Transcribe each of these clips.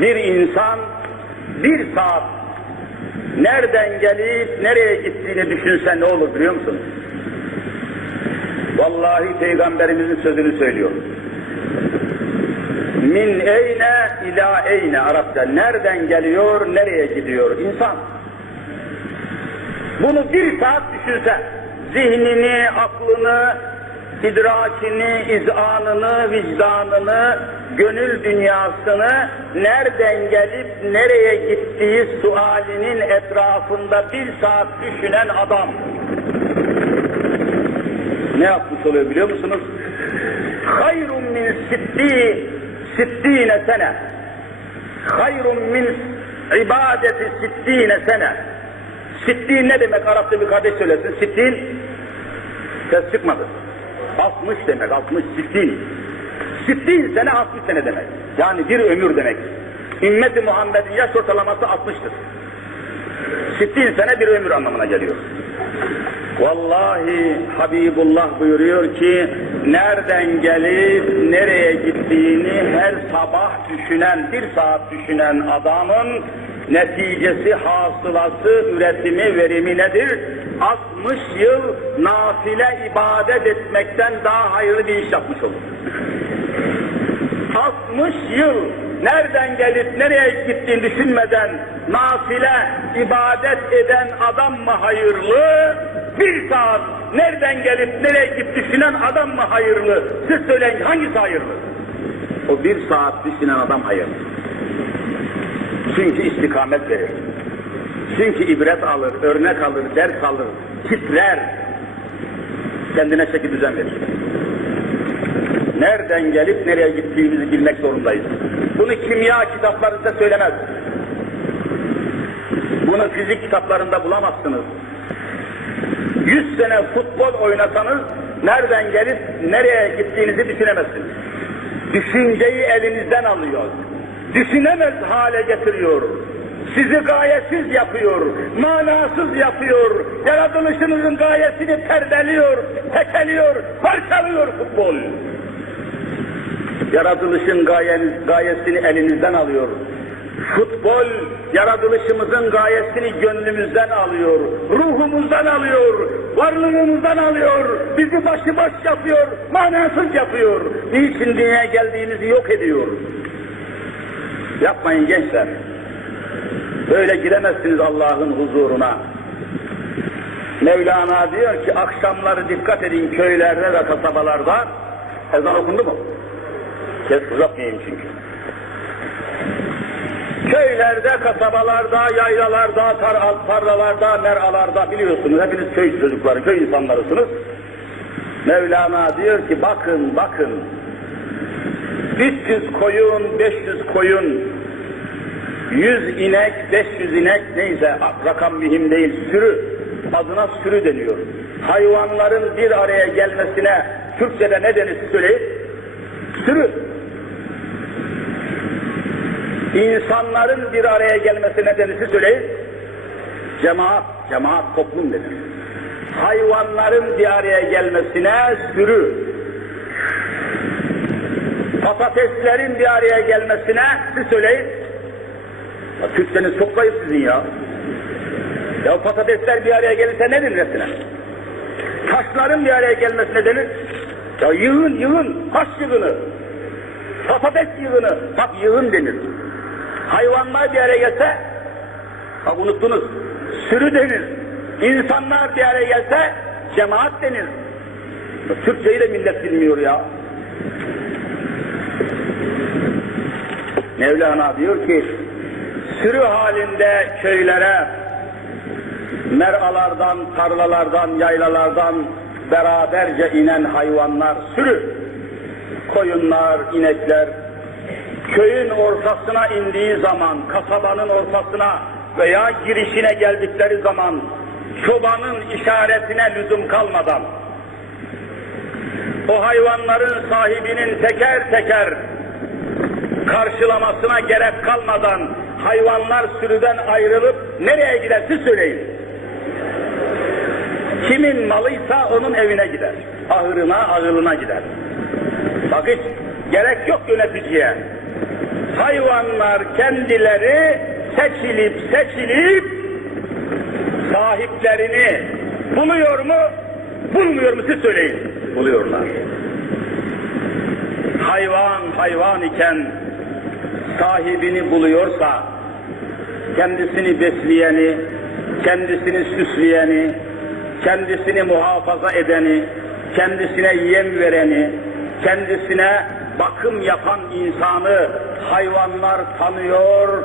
Bir insan bir saat nereden gelip nereye gittiğini düşünse ne olur biliyor musun? Vallahi Peygamberimizin sözünü söylüyor. Min eyne ila eyne Arapça. Nereden geliyor, nereye gidiyor insan? Bunu bir saat düşünse, zihnini, aklını, idrakini, izanını, vicdanını, gönül dünyasını nereden gelip nereye gittiği sualinin etrafında bir saat düşünen adam ne yapmış oluyor biliyor musunuz? Hayrun min sitti, sittine sene. Hayrun min ibadeti sittine sene. Sittin ne demek Arapça bir kardeş söylesin. Sittin ses çıkmadı. 60 demek, 60 sittin. Sittin sene 60 sene demek. Yani bir ömür demek. Ümmeti Muhammed'in yaş ortalaması 60'tır. Sittin sene bir ömür anlamına geliyor. Vallahi Habibullah buyuruyor ki nereden gelip nereye gittiğini her sabah düşünen, bir saat düşünen adamın neticesi, hasılası, üretimi, verimi nedir? 60 yıl nafile ibadet etmekten daha hayırlı bir iş yapmış olur. 60 yıl nereden gelip nereye gittiğini düşünmeden nafile ibadet eden adam mı hayırlı? Bir saat nereden gelip nereye gidip düşünen adam mı hayırlı? Siz söyleyin hangisi hayırlı? O bir saat düşünen adam hayırlı. Çünkü istikamet verir. Çünkü ibret alır, örnek alır, ders alır, titrer. Kendine çeki düzen verir nereden gelip nereye gittiğimizi bilmek zorundayız. Bunu kimya kitaplarında söylemez. Bunu fizik kitaplarında bulamazsınız. Yüz sene futbol oynasanız nereden gelip nereye gittiğinizi düşünemezsiniz. Düşünceyi elinizden alıyor. Düşünemez hale getiriyor. Sizi gayetsiz yapıyor, manasız yapıyor, yaratılışınızın gayesini perdeliyor, tekeliyor, parçalıyor futbol yaratılışın gayeniz, gayesini elinizden alıyor. Futbol yaratılışımızın gayesini gönlümüzden alıyor, ruhumuzdan alıyor, varlığımızdan alıyor, bizi başıboş yapıyor, manasız yapıyor. Niçin dünyaya geldiğinizi yok ediyor. Yapmayın gençler. Böyle giremezsiniz Allah'ın huzuruna. Mevlana diyor ki akşamları dikkat edin köylerde ve kasabalarda. Ezan okundu mu? Kes uzatmayayım çünkü. Köylerde, kasabalarda, yaylalarda, tar tarlalarda, meralarda biliyorsunuz hepiniz köy çocukları, köy insanlarısınız. Mevlana diyor ki bakın bakın 300 koyun, 500 koyun, 100 inek, 500 inek neyse rakam mühim değil sürü adına sürü deniyor. Hayvanların bir araya gelmesine Türkçe'de ne denir söyleyin? Sürü. İnsanların bir araya gelmesi nedenisi söyleyin. Cemaat, cemaat toplum denir. Hayvanların bir araya gelmesine sürü. Patateslerin bir araya gelmesine siz söyleyin. Ya, Türkçeniz çok zayıf sizin ya. Ya patatesler bir araya gelirse ne denir hepsine? Taşların bir araya gelmesine denir. Ya yığın yığın, taş yığını, patates yığını, bak yığın denir. Hayvanlar bir araya gelse, ha unuttunuz, sürü denir. İnsanlar bir araya gelse, cemaat denir. Ya, Türkçeyi de millet bilmiyor ya. Mevlana diyor ki, sürü halinde köylere, meralardan, tarlalardan, yaylalardan beraberce inen hayvanlar sürü, koyunlar, inekler, köyün ortasına indiği zaman, kasabanın ortasına veya girişine geldikleri zaman, çobanın işaretine lüzum kalmadan, o hayvanların sahibinin teker teker karşılamasına gerek kalmadan hayvanlar sürüden ayrılıp nereye gider söyleyin. Kimin malıysa onun evine gider. Ahırına, ağılına gider. Bak hiç gerek yok yöneticiye. hayvanlar kendileri seçilip seçilip sahiplerini buluyor mu, bulmuyor mu siz söyleyin. Buluyorlar. Hayvan hayvan iken sahibini buluyorsa, kendisini besleyeni, kendisini süsleyeni, kendisini muhafaza edeni, kendisine yem vereni, kendisine bakım yapan insanı hayvanlar tanıyor,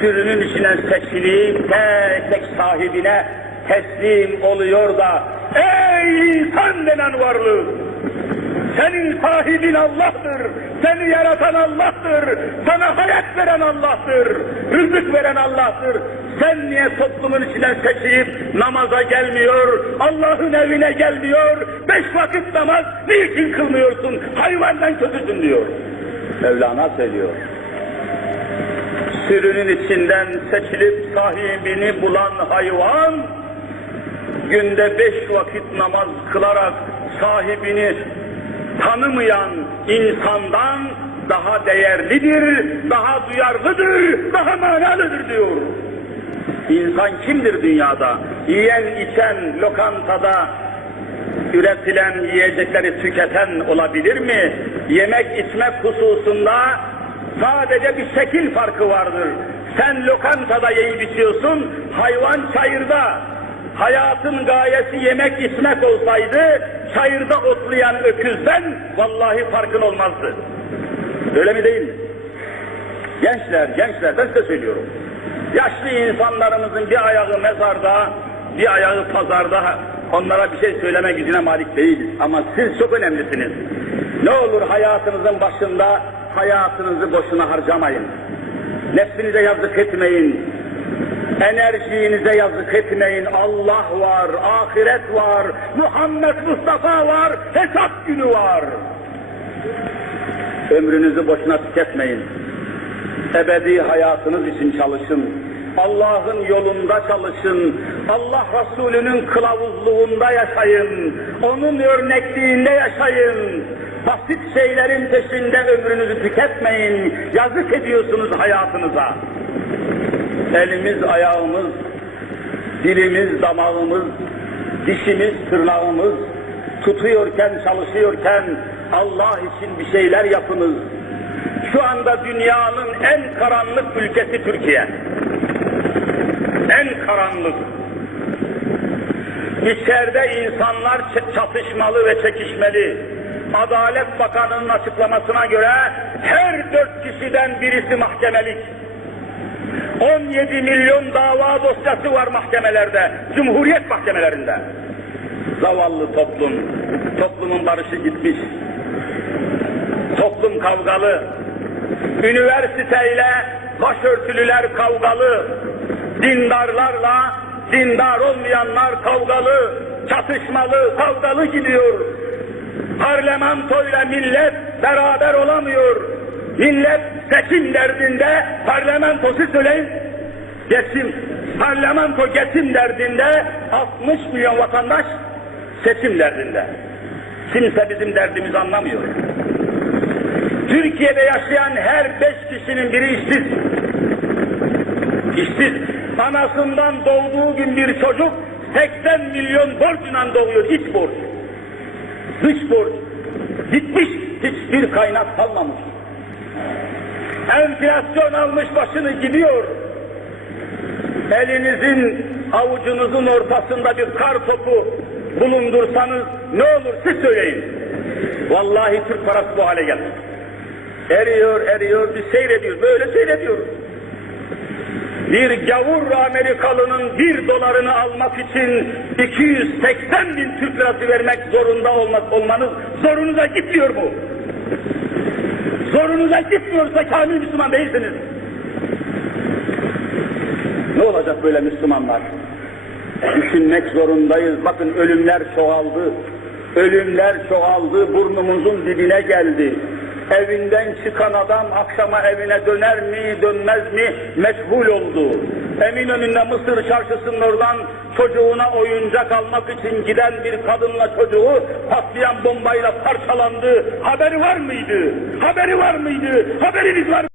sürünün içine seçilip tek tek sahibine teslim oluyor da ey insan denen varlık senin sahibin Allah'tır. Seni yaratan Allah'tır. Sana hayat veren Allah'tır. Rızık veren Allah'tır. Sen niye toplumun içinden seçilip namaza gelmiyor, Allah'ın evine gelmiyor, beş vakit namaz niçin kılmıyorsun, hayvandan kötüsün diyor. Mevlana söylüyor. Sürünün içinden seçilip sahibini bulan hayvan, günde beş vakit namaz kılarak sahibini tanımayan insandan daha değerlidir, daha duyarlıdır, daha manalıdır diyor. İnsan kimdir dünyada? Yiyen içen lokantada üretilen yiyecekleri tüketen olabilir mi? Yemek içmek hususunda sadece bir şekil farkı vardır. Sen lokantada yiyip içiyorsun, hayvan çayırda. Hayatın gayesi yemek içmek olsaydı, çayırda otlayan öküzden vallahi farkın olmazdı. Öyle mi değil mi? Gençler, gençler ben size söylüyorum. Yaşlı insanlarımızın bir ayağı mezarda, bir ayağı pazarda, onlara bir şey söyleme gücüne malik değiliz. Ama siz çok önemlisiniz. Ne olur hayatınızın başında hayatınızı boşuna harcamayın. Nefsinize yazık etmeyin. Enerjinize yazık etmeyin. Allah var, ahiret var, Muhammed Mustafa var, hesap günü var. Ömrünüzü boşuna tüketmeyin. Ebedi hayatınız için çalışın. Allah'ın yolunda çalışın. Allah Resulü'nün kılavuzluğunda yaşayın. Onun örnekliğinde yaşayın. Basit şeylerin peşinde ömrünüzü tüketmeyin. Yazık ediyorsunuz hayatınıza. Elimiz, ayağımız, dilimiz, damağımız, dişimiz, tırnağımız tutuyorken, çalışıyorken Allah için bir şeyler yapınız. Şu anda dünyanın en karanlık ülkesi Türkiye. En karanlık. İçeride insanlar çatışmalı ve çekişmeli. Adalet Bakanı'nın açıklamasına göre her dört kişiden birisi mahkemelik. 17 milyon dava dosyası var mahkemelerde, cumhuriyet mahkemelerinde. Zavallı toplum, toplumun barışı gitmiş. Toplum kavgalı, üniversiteyle başörtülüler kavgalı, dindarlarla dindar olmayanlar kavgalı, çatışmalı, kavgalı gidiyor. Parlamentoyla millet beraber olamıyor. Millet seçim derdinde, parlamentosu söyleyin, geçim, parlamento geçim derdinde 60 milyon vatandaş seçim derdinde. Kimse bizim derdimizi anlamıyor. Türkiye'de yaşayan her beş kişinin biri işsiz. İşsiz. Anasından doğduğu gün bir çocuk 80 milyon borcuna doğuyor, iç borç. Dış borç. Bitmiş, hiçbir kaynak kalmamış. Enflasyon almış başını gidiyor. Elinizin, avucunuzun ortasında bir kar topu bulundursanız ne olur siz söyleyin. Vallahi Türk parası bu hale geldi. Eriyor, eriyor, biz seyrediyoruz, böyle seyrediyoruz. Bir gavur Amerikalının bir dolarını almak için 280 bin Türk lirası vermek zorunda olmak olmanız zorunuza gitmiyor mu? Zorunuza gitmiyorsa kamil Müslüman değilsiniz. Ne olacak böyle Müslümanlar? Düşünmek zorundayız. Bakın ölümler çoğaldı. Ölümler çoğaldı, burnumuzun dibine geldi. Evinden çıkan adam akşama evine döner mi, dönmez mi meşgul oldu. Eminönü'nde Mısır çarşısının oradan çocuğuna oyuncak almak için giden bir kadınla çocuğu patlayan bombayla parçalandı. Haberi var mıydı? Haberi var mıydı? Haberiniz var mı?